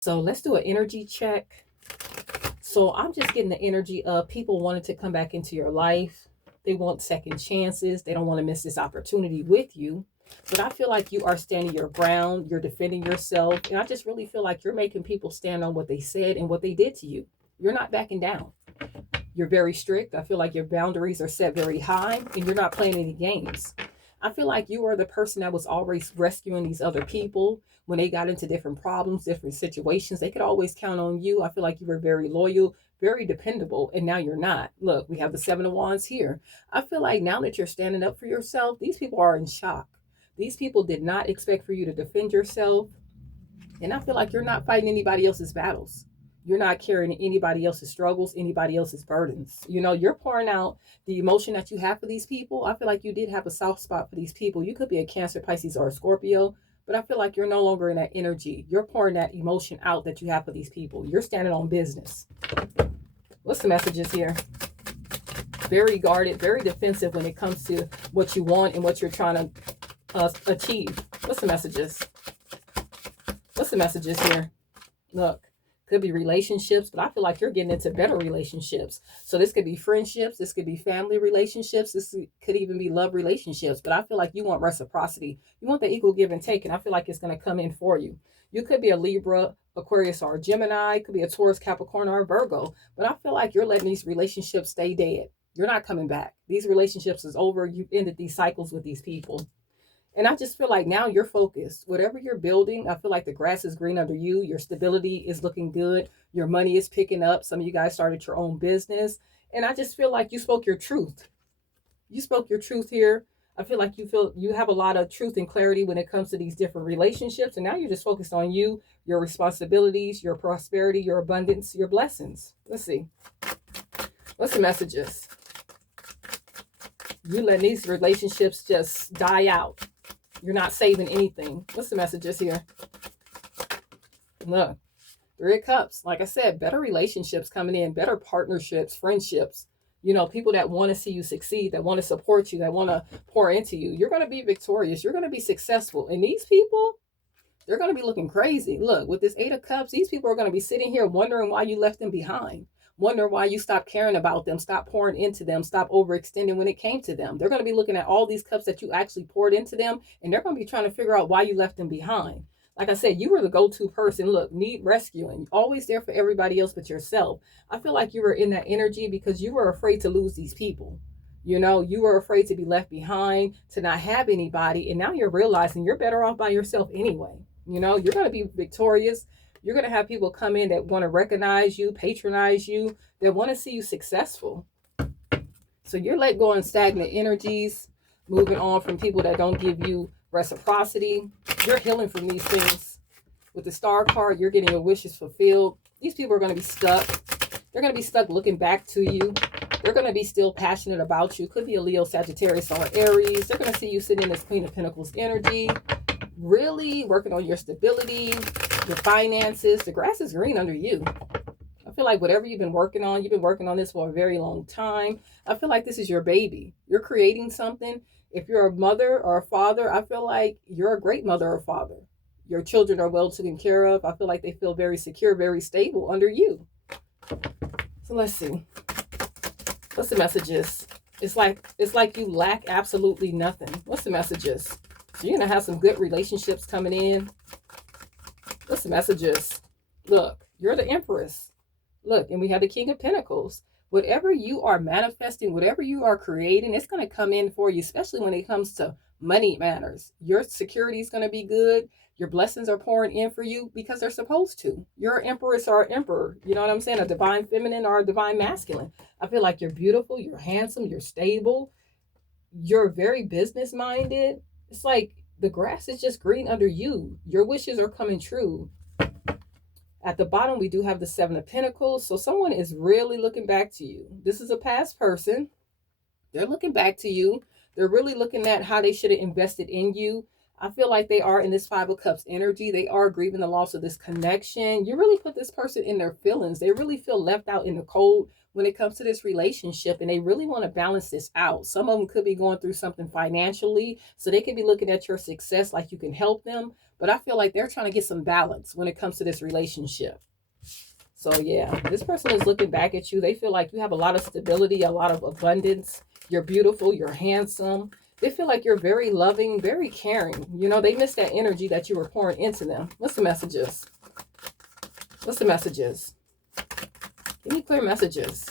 So let's do an energy check. So I'm just getting the energy of people wanting to come back into your life. They want second chances. They don't want to miss this opportunity with you. But I feel like you are standing your ground. You're defending yourself. And I just really feel like you're making people stand on what they said and what they did to you. You're not backing down. You're very strict. I feel like your boundaries are set very high and you're not playing any games. I feel like you are the person that was always rescuing these other people when they got into different problems, different situations. They could always count on you. I feel like you were very loyal, very dependable, and now you're not. Look, we have the Seven of Wands here. I feel like now that you're standing up for yourself, these people are in shock. These people did not expect for you to defend yourself. And I feel like you're not fighting anybody else's battles. You're not carrying anybody else's struggles, anybody else's burdens. You know, you're pouring out the emotion that you have for these people. I feel like you did have a soft spot for these people. You could be a Cancer, Pisces, or a Scorpio, but I feel like you're no longer in that energy. You're pouring that emotion out that you have for these people. You're standing on business. What's the messages here? Very guarded, very defensive when it comes to what you want and what you're trying to achieve. What's the messages? What's the messages here? Look, could be relationships, but I feel like you're getting into better relationships. So this could be friendships, this could be family relationships, this could even be love relationships. But I feel like you want reciprocity. You want the equal give and take, and I feel like it's going to come in for you. You could be a Libra, Aquarius, or a Gemini. Could be a Taurus, Capricorn, or a Virgo. But I feel like you're letting these relationships stay dead. You're not coming back. These relationships is over. You've ended these cycles with these people. And I just feel like now you're focused. Whatever you're building, I feel like the grass is green under you. Your stability is looking good. Your money is picking up. Some of you guys started your own business. And I just feel like you spoke your truth. You spoke your truth here. I feel like you have a lot of truth and clarity when it comes to these different relationships. And now you're just focused on you, your responsibilities, your prosperity, your abundance, your blessings. Let's see. What's the messages? You let these relationships just die out. You're not saving anything. What's the messages here? Look, Three of Cups. Like I said, better relationships coming in, better partnerships, friendships. You know, people that want to see you succeed, that want to support you, that want to pour into you. You're going to be victorious. You're going to be successful. And these people, they're going to be looking crazy. Look, with this Eight of Cups, these people are going to be sitting here wondering why you left them behind. Wonder why you stopped caring about them, stopped pouring into them, stopped overextending when it came to them. They're going to be looking at all these cups that you actually poured into them, and they're going to be trying to figure out why you left them behind. Like I said, you were the go-to person. Look, need rescuing. Always there for everybody else but yourself. I feel like you were in that energy because you were afraid to lose these people. You know, you were afraid to be left behind, to not have anybody, and now you're realizing you're better off by yourself anyway. You know, you're going to be victorious. You're going to have people come in that want to recognize you, patronize you, that want to see you successful. So you're let go of stagnant energies, moving on from people that don't give you reciprocity. You're healing from these things. With the Star card, you're getting your wishes fulfilled. These people are going to be stuck. They're going to be stuck looking back to you. They're going to be still passionate about you. Could be a Leo, Sagittarius, or Aries. They're going to see you sitting in this Queen of Pentacles energy, really working on your stability, your finances. The grass is green under you. I feel like whatever you've been working on this for a very long time. I feel like this is your baby. You're creating something. If you're a mother or a father, I feel like you're a great mother or father. Your children are well taken care of. I feel like they feel very secure, very stable under you. So let's see. What's the messages? It's like you lack absolutely nothing. What's the messages? So you're going to have some good relationships coming in. What's the messages? Look, you're the Empress. Look, and we have the King of Pentacles. Whatever you are manifesting, whatever you are creating, it's going to come in for you, especially when it comes to money matters. Your security is going to be good. Your blessings are pouring in for you because they're supposed to. You're an Empress or an Emperor. You know what I'm saying? A divine feminine or a divine masculine. I feel like you're beautiful, you're handsome, you're stable. You're very business minded. It's like the grass is just green under you. Your wishes are coming true. At the bottom, we do have the Seven of Pentacles. So someone is really looking back to you. This is a past person. They're looking back to you. They're really looking at how they should have invested in you. I feel like they are in this Five of Cups energy. They are grieving the loss of this connection. You really put this person in their feelings. They really feel left out in the cold when it comes to this relationship, and they really want to balance this out. Some of them could be going through something financially, so they could be looking at your success like you can help them. But I feel like they're trying to get some balance when it comes to this relationship. So yeah, this person is looking back at you. They feel like you have a lot of stability, a lot of abundance. You're beautiful, you're handsome. They feel like you're very loving, very caring. You know, they miss that energy that you were pouring into them. What's the messages? What's the messages? Give me clear messages.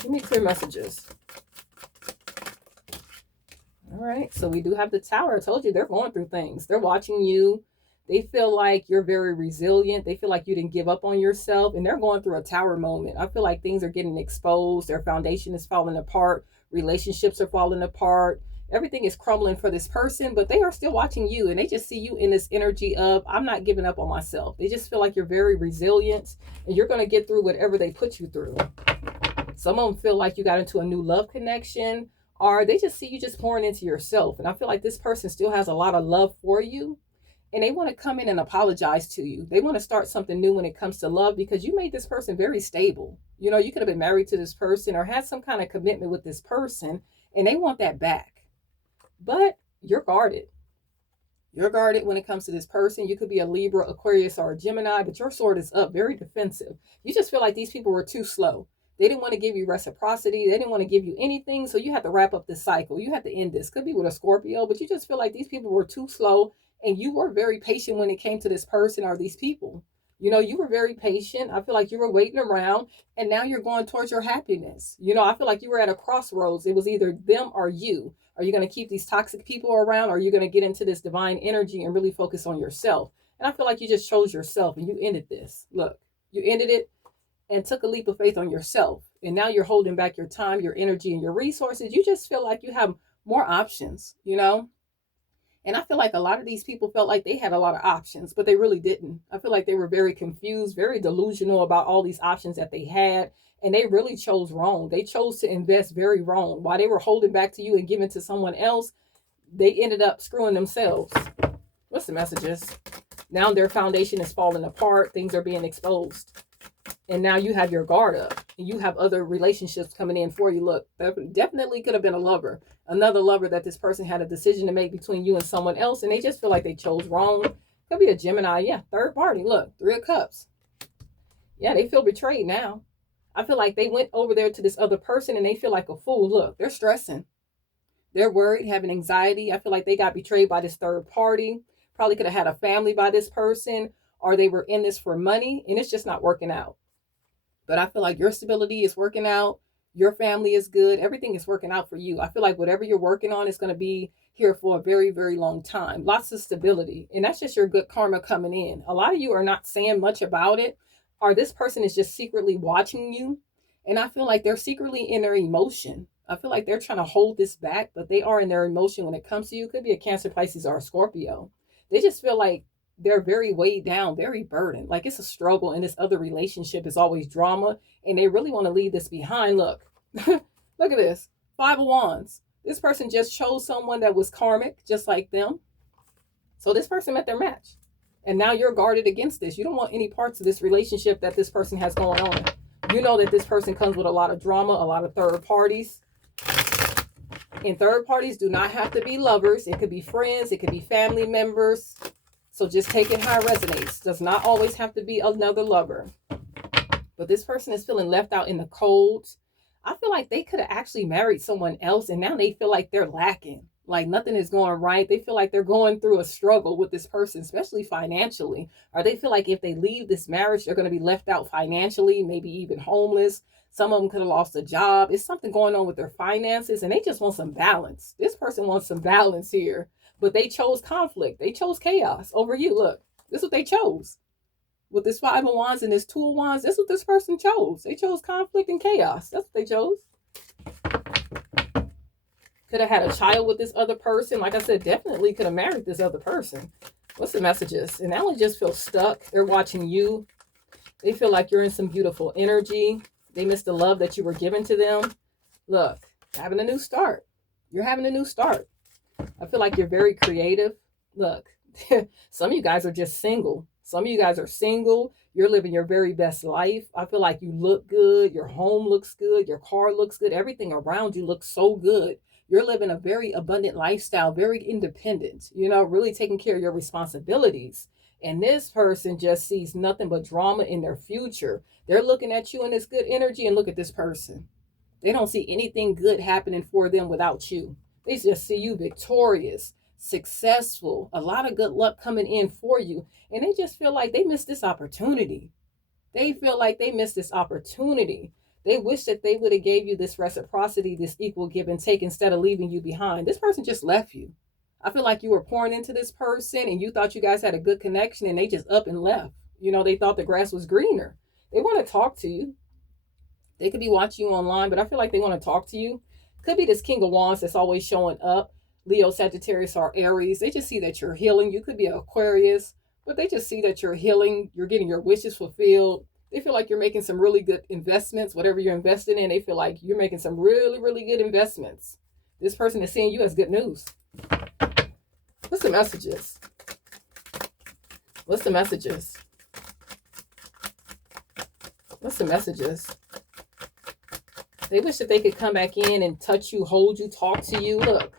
Give me clear messages. All right, so we do have the Tower. I told you they're going through things. They're watching you. They feel like you're very resilient. They feel like you didn't give up on yourself, and they're going through a Tower moment. I feel like things are getting exposed. Their foundation is falling apart. Relationships are falling apart. Everything is crumbling for this person, but they are still watching you, and they just see you in this energy of, I'm not giving up on myself. They just feel like you're very resilient, and you're going to get through whatever they put you through. Some of them feel like you got into a new love connection, or they just see you just pouring into yourself. And I feel like this person still has a lot of love for you, and they want to come in and apologize to you. They want to start something new when it comes to love, because you made this person very stable. You know, you could have been married to this person or had some kind of commitment with this person, and they want that back. But you're guarded. You're guarded when it comes to this person. You could be a Libra, Aquarius, or a Gemini, but your sword is up, very defensive. You just feel like these people were too slow. They didn't want to give you reciprocity. They didn't want to give you anything. So you have to wrap up this cycle. You have to end this. Could be with a Scorpio, but you just feel like these people were too slow, and you were very patient when it came to this person or these people. You know, you were very patient. I feel like you were waiting around, and now you're going towards your happiness. You know, I feel like you were at a crossroads. It was either them or you. Are you going to keep these toxic people around, or are you going to get into this divine energy and really focus on yourself? And I feel like you just chose yourself, and you ended this. Look, you ended it and took a leap of faith on yourself. And now you're holding back your time, your energy, and your resources. You just feel like you have more options, you know? And I feel like a lot of these people felt like they had a lot of options, but they really didn't. I feel like they were very confused, very delusional about all these options that they had. And they really chose wrong. They chose to invest very wrong. While they were holding back to you and giving to someone else, they ended up screwing themselves. What's the messages? Now their foundation is falling apart. Things are being exposed. And now you have your guard up, and you have other relationships coming in for you. Look, that definitely could have been a lover, another lover that this person had a decision to make between you and someone else, and they just feel like they chose wrong. Could be a Gemini. Yeah, third party. Look, 3 of Cups. Yeah, they feel betrayed now. I feel like they went over there to this other person and they feel like a fool. Look, they're stressing. They're worried, having anxiety. I feel like they got betrayed by this third party. Probably could have had a family by this person, or they were in this for money, and it's just not working out. But I feel like your stability is working out. Your family is good. Everything is working out for you. I feel like whatever you're working on is going to be here for a very, very long time. Lots of stability. And that's just your good karma coming in. A lot of you are not saying much about it, or this person is just secretly watching you. And I feel like they're secretly in their emotion. I feel like they're trying to hold this back, but they are in their emotion when it comes to you. It could be a Cancer, Pisces, or a Scorpio. They just feel like they're very weighed down, very burdened. Like it's a struggle, and this other relationship is always drama, and they really want to leave this behind. Look, look at this. 5 of Wands. This person just chose someone that was karmic, just like them. So this person met their match. And now you're guarded against this. You don't want any parts of this relationship that this person has going on. You know that this person comes with a lot of drama, a lot of third parties. And third parties do not have to be lovers. It could be friends. It could be family members. So just take it how it resonates. Does not always have to be another lover. But this person is feeling left out in the cold. I feel like they could have actually married someone else, and now they feel like they're lacking. Like nothing is going right. They feel like they're going through a struggle with this person, especially financially. Or they feel like if they leave this marriage, they're going to be left out financially, maybe even homeless. Some of them could have lost a job. It's something going on with their finances, and they just want some balance. This person wants some balance here. But they chose conflict. They chose chaos over you. Look, this is what they chose. With this 5 of Wands and this 2 of Wands, this is what this person chose. They chose conflict and chaos. That's what they chose. Could have had a child with this other person. Like I said, definitely could have married this other person. What's the messages? And that one just feels stuck. They're watching you. They feel like you're in some beautiful energy. They miss the love that you were given to them. Look, having a new start. You're having a new start. I feel like you're very creative. Look, some of you guys are just single. Some of you guys are single. You're living your very best life. I feel like you look good. Your home looks good. Your car looks good. Everything around you looks so good. You're living a very abundant lifestyle, very independent, you know, really taking care of your responsibilities. And this person just sees nothing but drama in their future. They're looking at you in this good energy, and look at this person. They don't see anything good happening for them without you. They just see you victorious, successful, a lot of good luck coming in for you. And they just feel like they missed this opportunity. They feel like they missed this opportunity. They wish that they would have gave you this reciprocity, this equal give and take, instead of leaving you behind. This person just left you. I feel like you were pouring into this person and you thought you guys had a good connection, and they just up and left. You know, they thought the grass was greener. They want to talk to you. They could be watching you online, but I feel like they want to talk to you. Could be this King of Wands that's always showing up. Leo, Sagittarius, or Aries. They just see that you're healing. You could be an Aquarius, but they just see that you're healing. You're getting your wishes fulfilled. They feel like you're making some really good investments. Whatever you're investing in, they feel like you're making some really, really good investments. This person is seeing you as good news. What's the messages? What's the messages? What's the messages? They wish that they could come back in and touch you, hold you, talk to you. Look,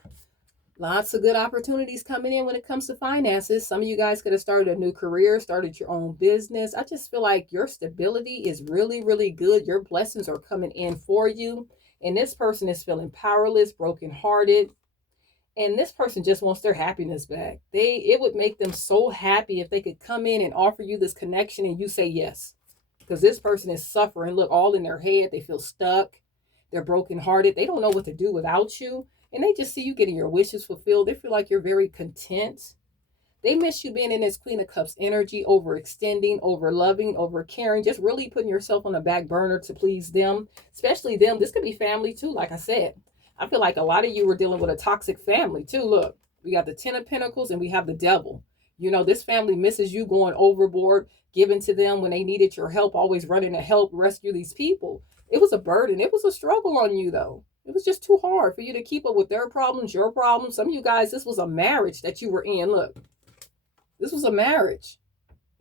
lots of good opportunities coming in when it comes to finances. Some of you guys could have started a new career, started your own business. I just feel like your stability is really, really good. Your blessings are coming in for you. And this person is feeling powerless, brokenhearted. And this person just wants their happiness back. It would make them so happy if they could come in and offer you this connection and you say yes. Because this person is suffering. Look, all in their head. They feel stuck. They're brokenhearted. They don't know what to do without you. And they just see you getting your wishes fulfilled. They feel like you're very content. They miss you being in this Queen of Cups energy, overextending, over loving, over caring, just really putting yourself on the back burner to please them, especially them. This could be family too, like I said. I feel like a lot of you were dealing with a toxic family too. Look, we got the Ten of Pentacles and we have the Devil. You know, this family misses you going overboard, giving to them when they needed your help, always running to help rescue these people. It was a burden. It was a struggle on you, though. It was just too hard for you to keep up with their problems, your problems. Some of you guys, this was a marriage that you were in. Look, this was a marriage.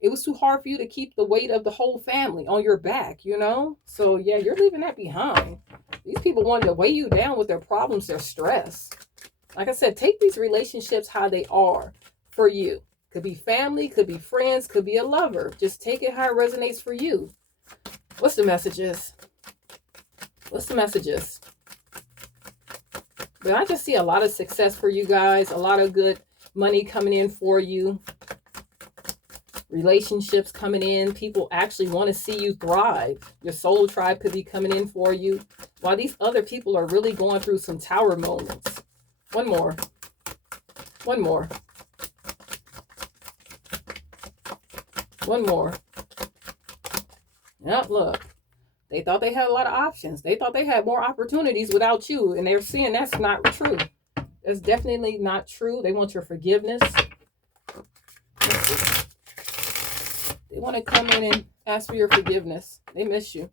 It was too hard for you to keep the weight of the whole family on your back, you know? So, yeah, you're leaving that behind. These people wanted to weigh you down with their problems, their stress. Like I said, take these relationships how they are for you. Could be family, could be friends, could be a lover. Just take it how it resonates for you. What's the messages? What's the messages? But I just see a lot of success for you guys. A lot of good money coming in for you. Relationships coming in. People actually want to see you thrive. Your soul tribe could be coming in for you. While these other people are really going through some tower moments. One more. One more. One more. Yep, look. They thought they had a lot of options. They thought they had more opportunities without you. And they're seeing that's not true. That's definitely not true. They want your forgiveness. They want to come in and ask for your forgiveness. They miss you.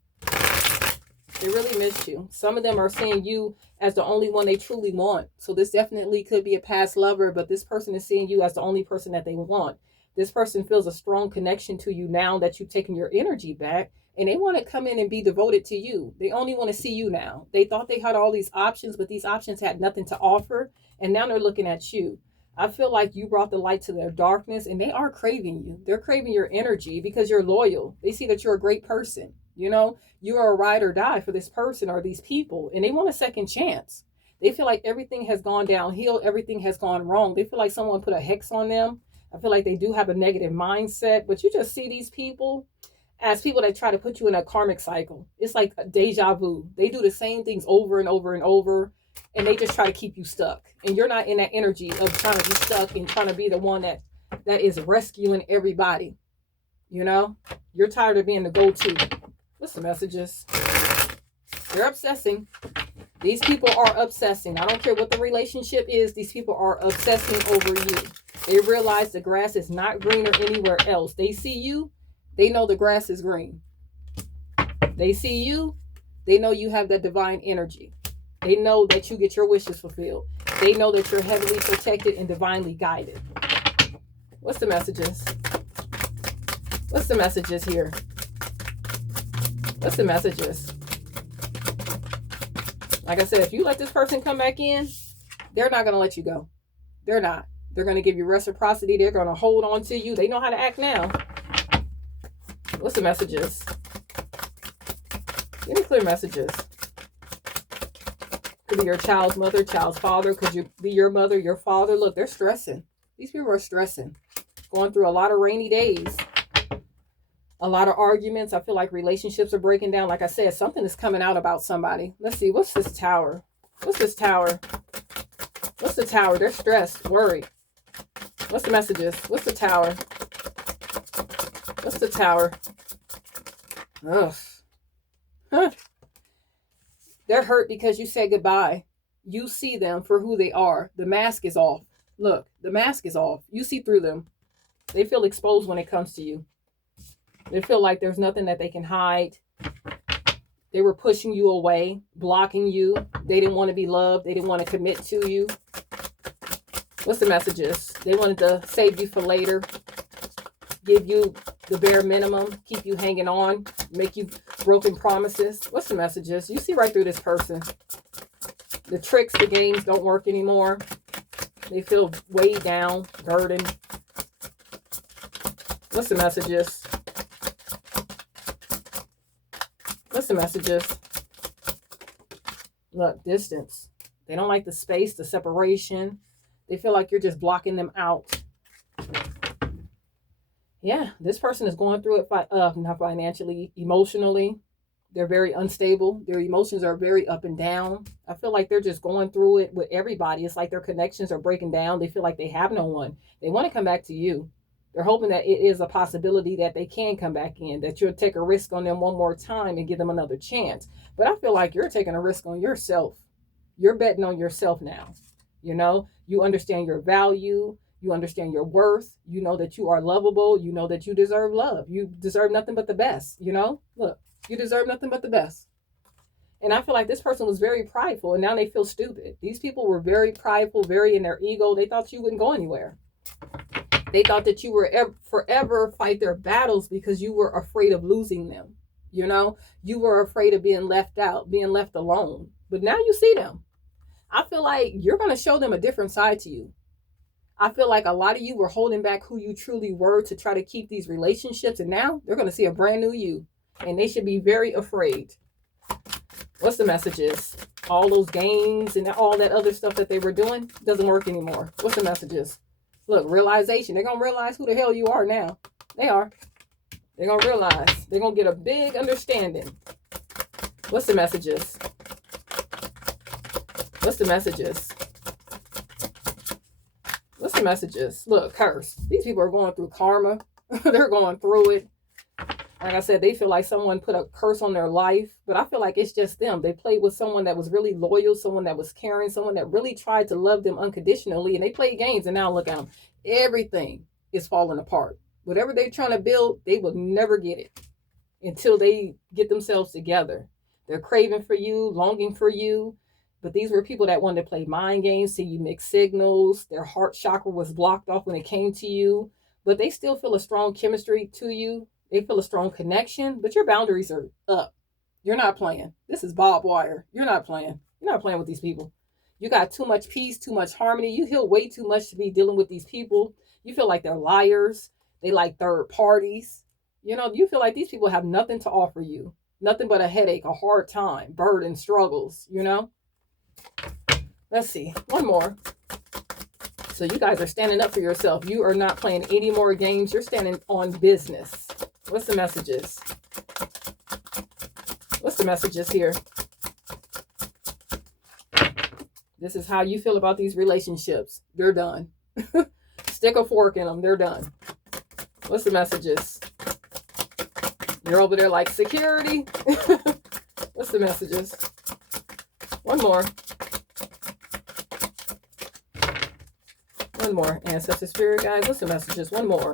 They really miss you. Some of them are seeing you as the only one they truly want. So this definitely could be a past lover, but this person is seeing you as the only person that they want. This person feels a strong connection to you now that you've taken your energy back. And they want to come in and be devoted to you. They only want to see you now. They thought they had all these options, but these options had nothing to offer. And now they're looking at you. I feel like you brought the light to their darkness, and they are craving you. They're craving your energy because you're loyal. They see that you're a great person. You know, you are a ride or die for this person or these people, and they want a second chance. They feel like everything has gone downhill. Everything has gone wrong. They feel like someone put a hex on them. I feel like they do have a negative mindset, but you just see these people as people that try to put you in a karmic cycle. It's like a deja vu. They do the same things over and over and over, and they just try to keep you stuck. And you're not in that energy of trying to be stuck and trying to be the one that is rescuing everybody. You know, you're tired of being the go-to. What's the messages? They're obsessing. These people are obsessing. I don't care what the relationship is. These people are obsessing over you. They realize the grass is not greener anywhere else. They see you. They know the grass is green. They see you. They know you have that divine energy. They know that you get your wishes fulfilled. They know that you're heavily protected and divinely guided. What's the messages? What's the messages here? What's the messages? Like I said, if you let this person come back in, They're not going to let you go. They're not. They're going to give you reciprocity. They're going to hold on to you. They know how to act now. What's the messages? Give me clear messages. Could be your child's mother, child's father. Could you be your mother, your father? Look, they're stressing. These people are stressing. Going through a lot of rainy days. A lot of arguments. I feel like relationships are breaking down. Like I said, something is coming out about somebody. Let's see. What's this tower? What's this tower? What's the tower? They're stressed, worried. What's the messages? What's the tower? What's the tower? Ugh. Huh. They're hurt because you said goodbye. You see them for who they are. The mask is off. Look, the mask is off. You see through them. They feel exposed when it comes to you. They feel like there's nothing that they can hide. They were pushing you away, blocking you. They didn't want to be loved. They didn't want to commit to you. What's the messages? They wanted to save you for later. Give you the bare minimum. Keep you hanging on. Make you broken promises. What's the messages? You see right through this person. The tricks, the games don't work anymore. They feel weighed down, burdened. What's the messages? What's the messages? Look, distance. They don't like the space, the separation. They feel like you're just blocking them out. Yeah, this person is going through it, not financially, emotionally. They're very unstable. Their emotions are very up and down. I feel like they're just going through it with everybody. It's like their connections are breaking down. They feel like they have no one. They want to come back to you. They're hoping that it is a possibility that they can come back in, that you'll take a risk on them one more time and give them another chance. But I feel like you're taking a risk on yourself. You're betting on yourself now. You know, you understand your value. You understand your worth. You know that you are lovable. You know that you deserve love. You deserve nothing but the best. You know, look, you deserve nothing but the best. And I feel like this person was very prideful and now they feel stupid. These people were very prideful, very in their ego. They thought you wouldn't go anywhere. They thought that you were forever fight their battles because you were afraid of losing them. You know, you were afraid of being left out, being left alone. But now you see them. I feel like you're going to show them a different side to you. I feel like a lot of you were holding back who you truly were to try to keep these relationships. And now they're going to see a brand new you. And they should be very afraid. What's the messages? All those games and all that other stuff that they were doing doesn't work anymore. What's the messages? Look, realization. They're going to realize who the hell you are now. They are. They're going to realize. They're going to get a big understanding. What's the messages? What's the messages? What's the messages? Look, curse. These people are going through karma. They're going through it. Like I said, they feel like someone put a curse on their life. But I feel like it's just them. They played with someone that was really loyal, someone that was caring, someone that really tried to love them unconditionally. And they played games, and now look at them. Everything is falling apart. Whatever they're trying to build, they will never get it until they get themselves together. They're craving for you, longing for you. But these were people that wanted to play mind games, see you mix signals. Their heart chakra was blocked off when it came to you. But they still feel a strong chemistry to you. They feel a strong connection, but your boundaries are up. You're not playing. This is barbed wire. You're not playing. You're not playing with these people. You got too much peace, too much harmony. You heal way too much to be dealing with these people. You feel like they're liars. They like third parties. You know, you feel like these people have nothing to offer you. Nothing but a headache, a hard time, burden, struggles, you know? Let's see. One more. So you guys are standing up for yourself. You are not playing any more games. You're standing on business. What's the messages? What's the messages here? This is how you feel about these relationships. They're done. Stick a fork in them. They're done. What's the messages? You're over there like security. What's the messages? One more. One more. Ancestor spirit guys. What's the messages? One more.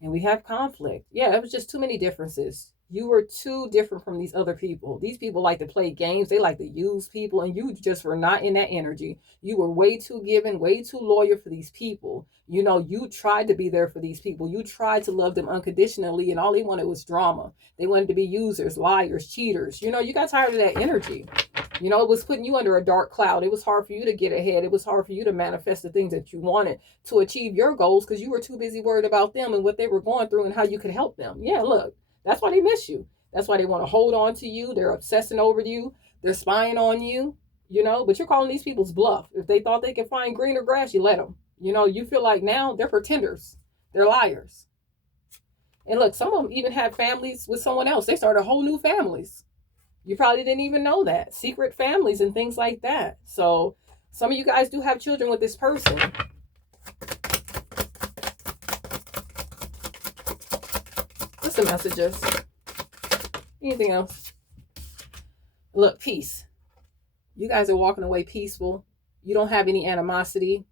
And we have conflict. Yeah, it was just too many differences. You were too different from these other people. These people like to play games. They like to use people. And you just were not in that energy. You were way too giving, way too loyal for these people. You know, you tried to be there for these people. You tried to love them unconditionally. And all they wanted was drama. They wanted to be users, liars, cheaters. You know, you got tired of that energy. You know, it was putting you under a dark cloud. It was hard for you to get ahead. It was hard for you to manifest the things that you wanted to achieve your goals because you were too busy worried about them and what they were going through and how you could help them. Yeah, look, that's why they miss you. That's why they want to hold on to you. They're obsessing over you. They're spying on you, you know, but you're calling these people's bluff. If they thought they could find greener grass, you let them. You know, you feel like now they're pretenders. They're liars. And look, some of them even have families with someone else. They started whole new families. You probably didn't even know that. Secret families and things like that. So some of you guys do have children with this person. What's the messages? Anything else? Look, peace. You guys are walking away peaceful. You don't have any animosity.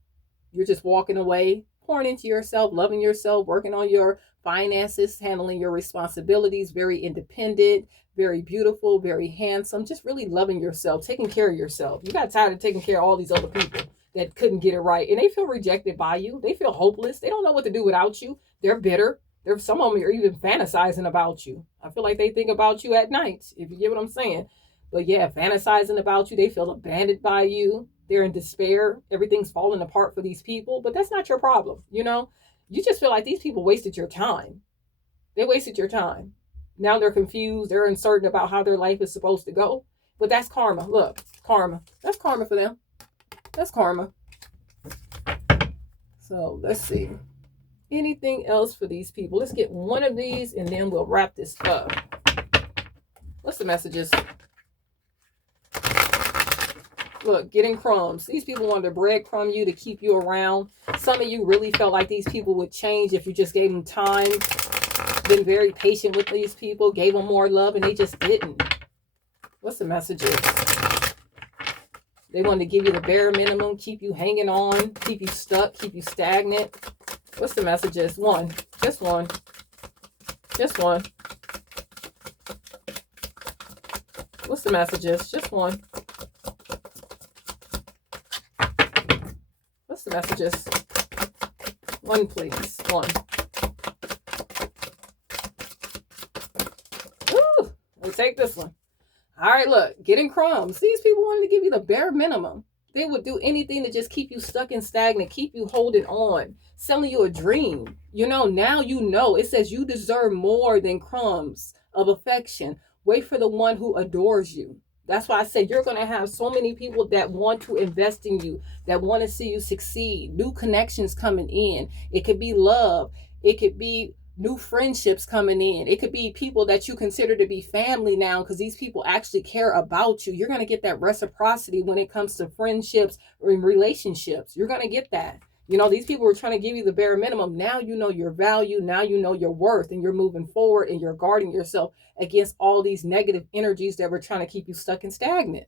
You're just walking away, pouring into yourself, loving yourself, working on your finances, handling your responsibilities, very independent, very beautiful, very handsome, just really loving yourself, taking care of yourself. You got tired of taking care of all these other people that couldn't get it right. And they feel rejected by you. They feel hopeless. They don't know what to do without you. They're bitter. Some of them are even fantasizing about you. I feel like they think about you at night, if you get what I'm saying. But yeah, fantasizing about you. They feel abandoned by you. They're in despair. Everything's falling apart for these people. But that's not your problem, you know? You just feel like these people wasted your time. They wasted your time. Now they're confused. They're uncertain about how their life is supposed to go. But that's karma. Look, karma. That's karma for them. That's karma. So let's see. Anything else for these people? Let's get one of these and then we'll wrap this up. What's the messages? Look, getting crumbs. These people wanted to breadcrumb you to keep you around. Some of you really felt like these people would change if you just gave them time. Been very patient with these people. Gave them more love and they just didn't. What's the messages? They wanted to give you the bare minimum. Keep you hanging on. Keep you stuck. Keep you stagnant. What's the messages? One. Just one. Just one. What's the messages? Just one. What's the messages? One, please. One. Ooh, we'll take this one. All right, look, getting crumbs. These people wanted to give you the bare minimum. They would do anything to just keep you stuck and stagnant, keep you holding on, selling you a dream. You know, now you know. It says you deserve more than crumbs of affection. Wait for the one who adores you. That's why I said you're going to have so many people that want to invest in you, that want to see you succeed. New connections coming in. It could be love. It could be new friendships coming in. It could be people that you consider to be family now because these people actually care about you. You're going to get that reciprocity when it comes to friendships or in relationships. You're going to get that. You know, these people were trying to give you the bare minimum. Now you know your value. Now you know your worth and you're moving forward and you're guarding yourself against all these negative energies that were trying to keep you stuck and stagnant.